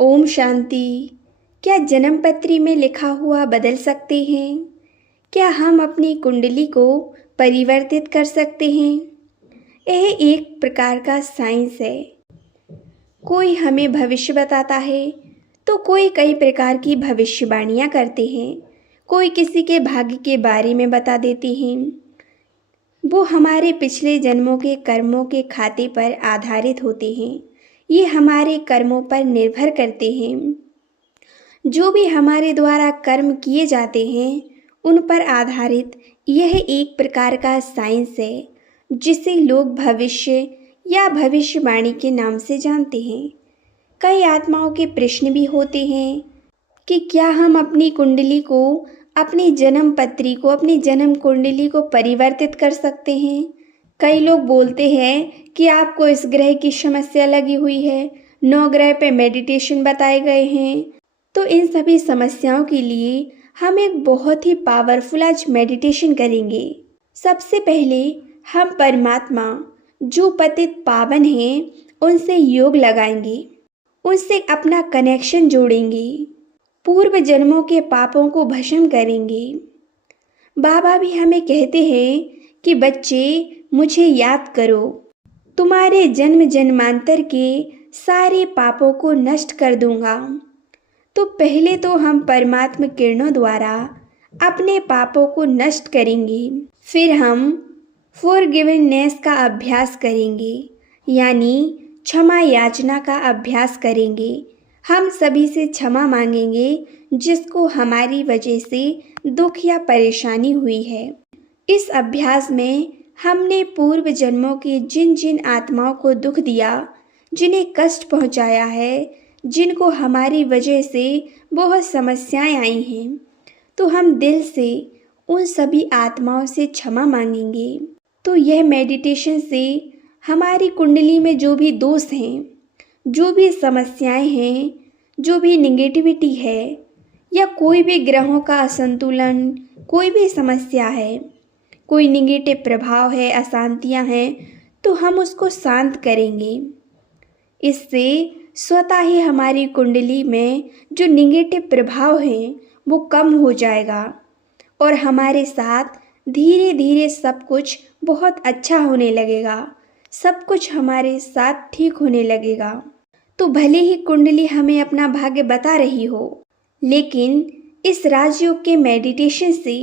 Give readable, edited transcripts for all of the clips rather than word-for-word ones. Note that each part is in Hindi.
ओम शांति। क्या जन्मपत्री में लिखा हुआ बदल सकते हैं? क्या हम अपनी कुंडली को परिवर्तित कर सकते हैं? यह एक प्रकार का साइंस है। कोई हमें भविष्य बताता है तो कोई कई प्रकार की भविष्यवाणियाँ करते हैं। कोई किसी के भाग्य के बारे में बता देते हैं। वो हमारे पिछले जन्मों के कर्मों के खाते पर आधारित होते हैं। ये हमारे कर्मों पर निर्भर करते हैं। जो भी हमारे द्वारा कर्म किए जाते हैं उन पर आधारित यह एक प्रकार का साइंस है जिसे लोग भविष्य या भविष्यवाणी के नाम से जानते हैं। कई आत्माओं के प्रश्न भी होते हैं कि क्या हम अपनी कुंडली को, अपनी जन्म पत्री को, अपनी जन्म कुंडली को परिवर्तित कर सकते हैं। कई लोग बोलते हैं कि आपको इस ग्रह की समस्या लगी हुई है, 9 ग्रह पे मेडिटेशन बताए गए हैं। तो इन सभी समस्याओं के लिए हम एक बहुत ही पावरफुल आज मेडिटेशन करेंगे। सबसे पहले हम परमात्मा जो पतित पावन हैं उनसे योग लगाएंगे, उनसे अपना कनेक्शन जोड़ेंगे, पूर्व जन्मों के पापों को भस्म करेंगे। बाबा भी हमें कहते हैं कि बच्चे मुझे याद करो, तुम्हारे जन्म जन्मांतर के सारे पापों को नष्ट कर दूंगा। तो पहले तो हम परमात्मा किरणों द्वारा अपने पापों को नष्ट करेंगे। फिर हम फॉरगिवनेस का अभ्यास करेंगे, यानी क्षमा याचना का अभ्यास करेंगे। हम सभी से क्षमा मांगेंगे जिसको हमारी वजह से दुख या परेशानी हुई है। इस अभ्यास में हमने पूर्व जन्मों की जिन जिन आत्माओं को दुख दिया, जिन्हें कष्ट पहुंचाया है, जिनको हमारी वजह से बहुत समस्याएं आई हैं, तो हम दिल से उन सभी आत्माओं से क्षमा मांगेंगे। तो यह मेडिटेशन से हमारी कुंडली में जो भी दोष हैं, जो भी समस्याएं हैं, जो भी निगेटिविटी है या कोई भी ग्रहों का असंतुलन, कोई भी समस्या है, कोई निगेटिव प्रभाव है, अशांतियां हैं, तो हम उसको शांत करेंगे। इससे स्वतः ही हमारी कुंडली में जो निगेटिव प्रभाव हैं वो कम हो जाएगा और हमारे साथ धीरे धीरे सब कुछ बहुत अच्छा होने लगेगा। सब कुछ हमारे साथ ठीक होने लगेगा। तो भले ही कुंडली हमें अपना भाग्य बता रही हो, लेकिन इस राजयोग के मेडिटेशन से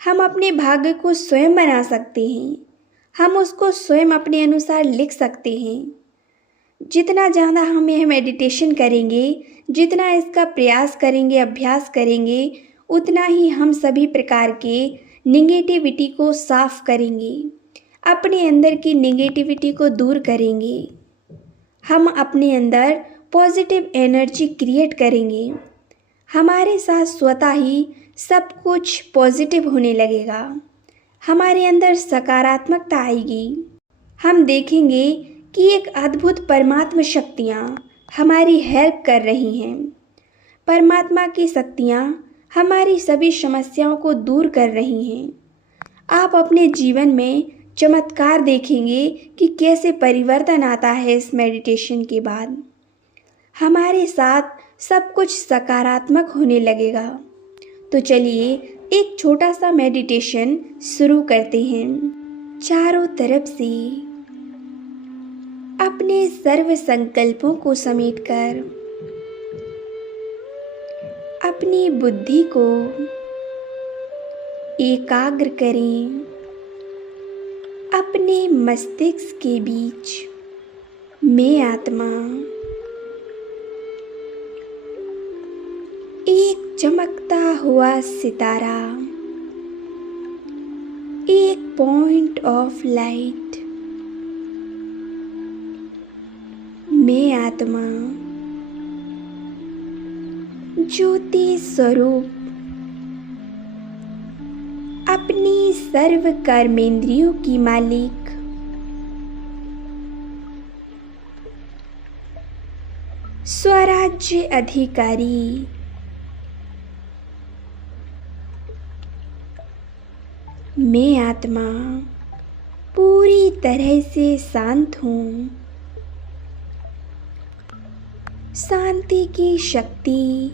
हम अपने भाग्य को स्वयं बना सकते हैं। हम उसको स्वयं अपने अनुसार लिख सकते हैं। जितना ज़्यादा हम यह मेडिटेशन करेंगे, जितना इसका प्रयास करेंगे, अभ्यास करेंगे, उतना ही हम सभी प्रकार के निगेटिविटी को साफ करेंगे, अपने अंदर की निगेटिविटी को दूर करेंगे। हम अपने अंदर पॉजिटिव एनर्जी क्रिएट करेंगे। हमारे साथ स्वतः ही सब कुछ पॉजिटिव होने लगेगा। हमारे अंदर सकारात्मकता आएगी। हम देखेंगे कि एक अद्भुत परमात्मा शक्तियाँ हमारी हेल्प कर रही हैं। परमात्मा की शक्तियाँ हमारी सभी समस्याओं को दूर कर रही हैं। आप अपने जीवन में चमत्कार देखेंगे कि कैसे परिवर्तन आता है इस मेडिटेशन के बाद। हमारे साथ सब कुछ सकारात्मक होने लगेगा। तो चलिए एक छोटा सा मेडिटेशन शुरू करते हैं। चारों तरफ से अपने सर्व संकल्पों को समेटकर अपनी बुद्धि को एकाग्र करें। अपने मस्तिष्क के बीच मैं आत्मा एक चमकता हुआ सितारा, एक पॉइंट ऑफ लाइट। मैं आत्मा ज्योति स्वरूप अपनी सर्व कर्मेंद्रियों की मालिक, स्वराज्य अधिकारी, मैं आत्मा पूरी तरह से शांत हूँ। शांति की शक्ति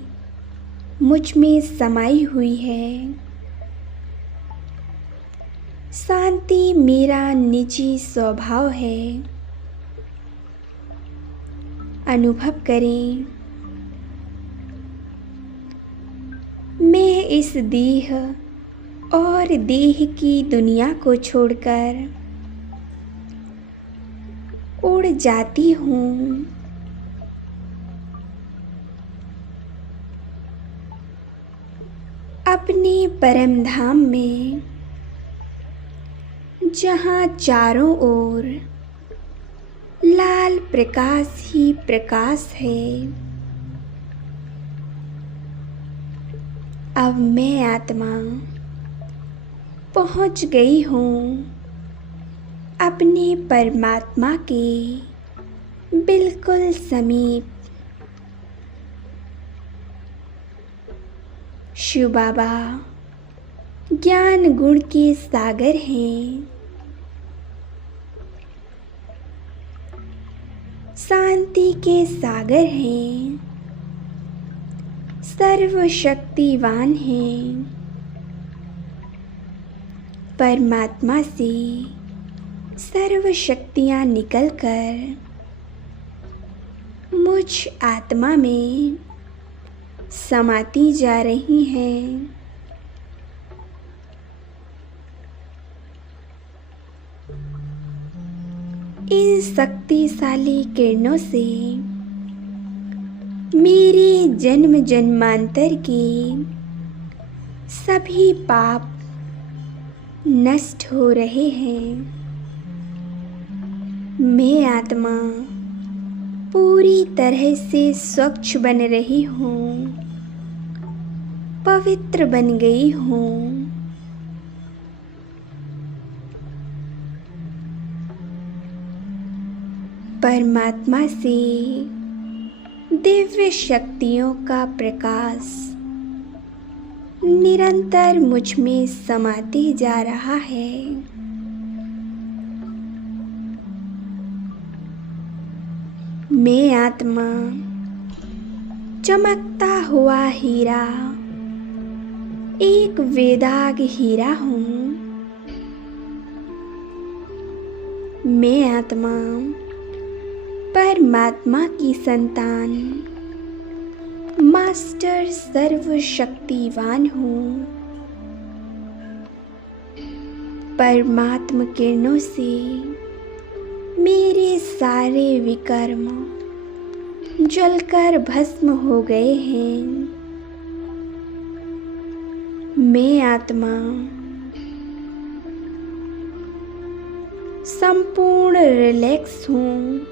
मुझ में समाई हुई है। शांति मेरा निजी स्वभाव है। अनुभव करें, मैं इस देह और देह की दुनिया को छोड़कर उड़ जाती हूँ। अपने परम धाम में, जहाँ चारों ओर लाल प्रकाश ही प्रकाश है। अब मैं आत्मा पहुँच गई हूँ अपने परमात्मा के बिल्कुल समीप। शिव बाबा ज्ञान गुण के सागर हैं। शांति के सागर हैं। सर्वशक्तिवान हैं। परमात्मा से सर्व शक्तियाँ निकलकर मुझ आत्मा में समाती जा रही हैं। इन शक्तिशाली किरणों से मेरे जन्म जन्मांतर के सभी पाप नष्ट हो रहे हैं। मैं आत्मा पूरी तरह से स्वच्छ बन रही हूँ, पवित्र बन गई हूँ। परमात्मा से दिव्य शक्तियों का प्रकाश निरंतर मुझ में समाते जा रहा है। मैं आत्मा चमकता हुआ हीरा, एक वेदाग हीरा हूँ। मैं आत्मा परमात्मा की संतान, मास्टर सर्वशक्तिवान हूँ। परमात्मा किरणों से मेरे सारे विकर्म जलकर भस्म हो गए हैं। मैं आत्मा संपूर्ण रिलैक्स हूँ।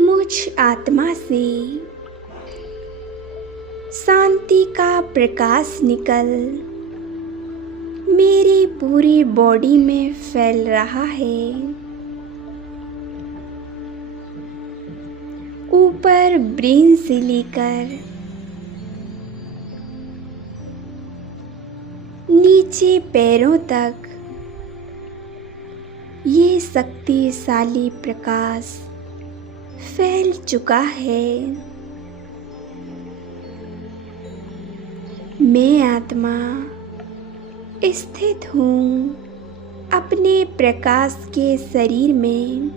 मुझ आत्मा से शांति का प्रकाश निकल मेरी पूरी बॉडी में फैल रहा है। ऊपर ब्रेन से लेकर नीचे पैरों तक ये शक्तिशाली प्रकाश फैल चुका है। मैं आत्मा स्थित हूँ अपने प्रकाश के शरीर में।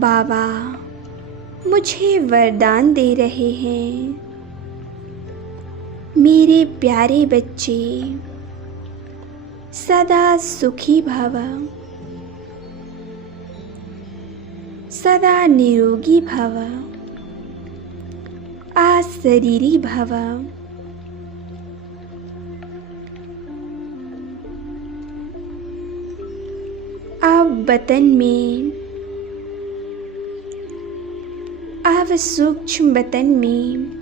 बाबा मुझे वरदान दे रहे हैं। मेरे प्यारे बच्चे सदा सुखी भव, सदा निरोगी भव, आशरीरी भव। अब बतन में, अब सूक्ष्म बतन में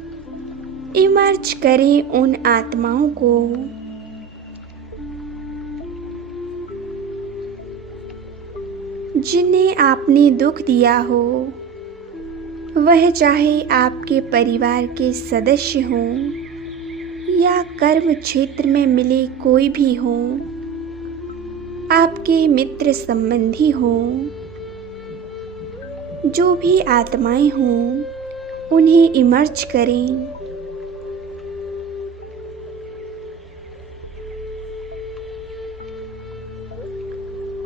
इमर्ज करें उन आत्माओं को जिन्हें आपने दुख दिया हो, वह चाहे आपके परिवार के सदस्य हों कर्म क्षेत्र में मिले कोई भी हो, आपके मित्र संबंधी हों, जो भी आत्माएं हों, उन्हें इमर्ज करें।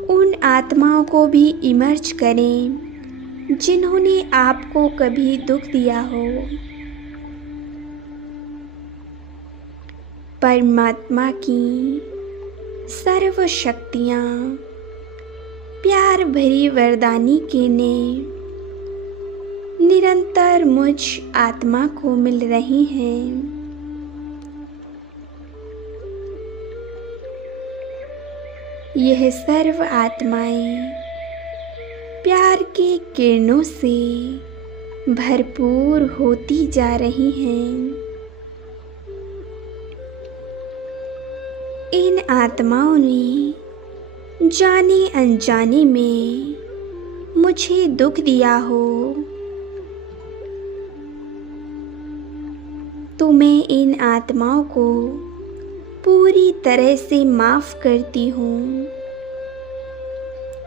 उन आत्माओं को भी इमर्ज करें जिन्होंने आपको कभी दुख दिया हो। परमात्मा की सर्व शक्तियाँ प्यार भरी वरदानी के ने निरंतर मुझ आत्मा को मिल रही हैं। यह सर्व आत्माएं प्यार के किरणों से भरपूर होती जा रही हैं। इन आत्माओं ने जाने अनजाने में मुझे दुख दिया हो, तो मैं इन आत्माओं को पूरी तरह से माफ़ करती हूँ।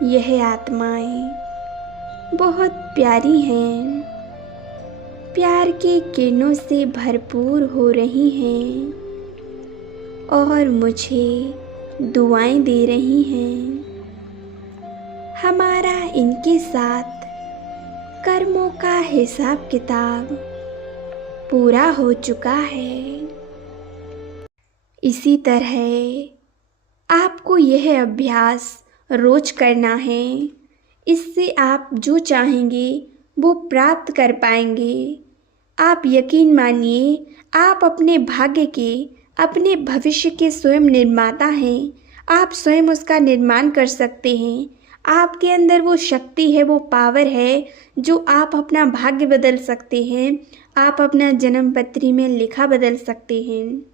यह आत्माएं बहुत प्यारी हैं, प्यार के किरणों से भरपूर हो रही हैं और मुझे दुआएं दे रही हैं। हमारा इनके साथ कर्मों का हिसाब किताब पूरा हो चुका है। इसी तरह आपको यह अभ्यास रोज करना है। इससे आप जो चाहेंगे वो प्राप्त कर पाएंगे। आप यकीन मानिए, आप अपने भाग्य के, अपने भविष्य के स्वयं निर्माता हैं। आप स्वयं उसका निर्माण कर सकते हैं। आपके अंदर वो शक्ति है, वो पावर है जो आप अपना भाग्य बदल सकते हैं। आप अपना जन्म पत्री में लिखा बदल सकते हैं।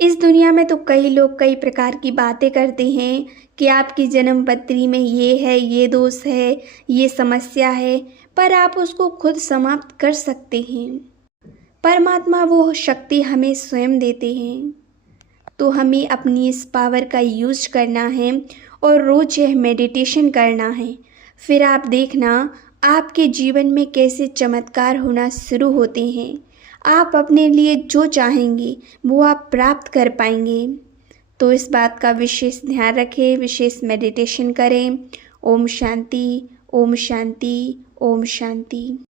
इस दुनिया में तो कई लोग कई प्रकार की बातें करते हैं कि आपकी जन्म पत्री में ये है, ये दोष है, ये समस्या है, पर आप उसको खुद समाप्त कर सकते हैं। परमात्मा वो शक्ति हमें स्वयं देते हैं। तो हमें अपनी इस पावर का यूज करना है और रोज़ यह मेडिटेशन करना है। फिर आप देखना आपके जीवन में कैसे चमत्कार होना शुरू होते हैं। आप अपने लिए जो चाहेंगे वो आप प्राप्त कर पाएंगे। तो इस बात का विशेष ध्यान रखें, विशेष मेडिटेशन करें। ओम शांति, ओम शांति, ओम शांति।